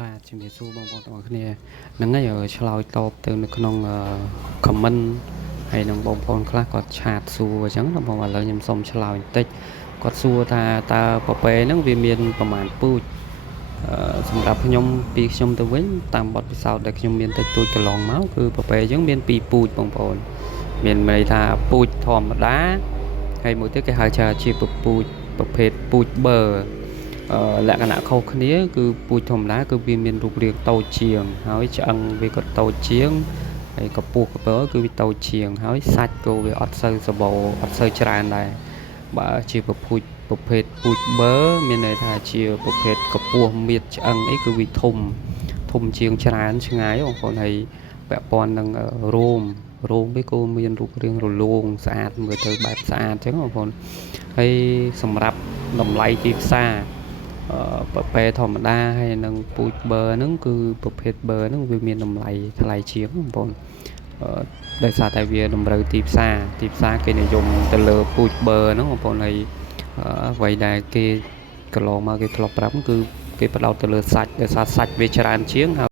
បាទជំរាបសួរបងប្អូនទាំងអស់គ្នាហ្នឹងហើយឆ្លើយតបទៅនៅក្នុង comment ហើយនឹងបងប្អូនខ្លះគាត់ឆាតសួរអញ្ចឹងបងឥឡូវខ្ញុំសូមឆ្លើយបន្តិចគាត់សួរថាតើពពែហ្នឹងវាមានប្រមាណពូជសម្រាប់ខ្ញុំពីខ្ញុំទៅវិញតាមបទពិសោធន៍ដែលខ្ញុំមានតិចតួចកន្លងមកគឺពពែអញ្ចឹងមាន2ពូជបងប្អូនមានន័យថាពូជធម្មតាហើយមួយទៀតគេហៅថាជាពូជប្រភេទពូជបឺលក្ខណៈខុសគ្នាគឺពូជធម្មតាគឺវាមានរូបរាងតូចជាងហើយឆ្អឹងវាក៏តូចជាងហើយកម្ពស់កពើគឺវាតូចជាងហើយសាច់ក៏វាអត់សូវសម្បូរអត់សូវច្រើនដែរបើជាប្រភេទពូជបឺមានន័យថាជាប្រភេទកម្ពស់មៀតឆ្អឹងអីគឺវាធំជាងច្រើនឆ្ងាយបងប្អូនហើយពាក់ព័ន្ធនឹងរោមវាក៏មានរូបរាងរលោងស្អាតមើលទៅបែបស្អាតអញ្ចឹងបងប្អូនហើយសម្រាប់តម្លៃទីផ្សារប្រភេទធម្មតាហើយនឹងពូជបឺហ្នឹងគឺប្រភេទបឺហ្នឹងវាមានតម្លៃថ្លៃជាងបងប្អូនដោយសារតែវាតម្រូវទីផ្សារគេនិយមទៅលើពូជបឺហ្នឹងបងប្អូនហើយអ្វីដែលគេកន្លងមកគេធ្លាប់ប្រាប់គឺគេផ្ដោតទៅលើសាច់ដោយសារសាច់វាច្រើនជាង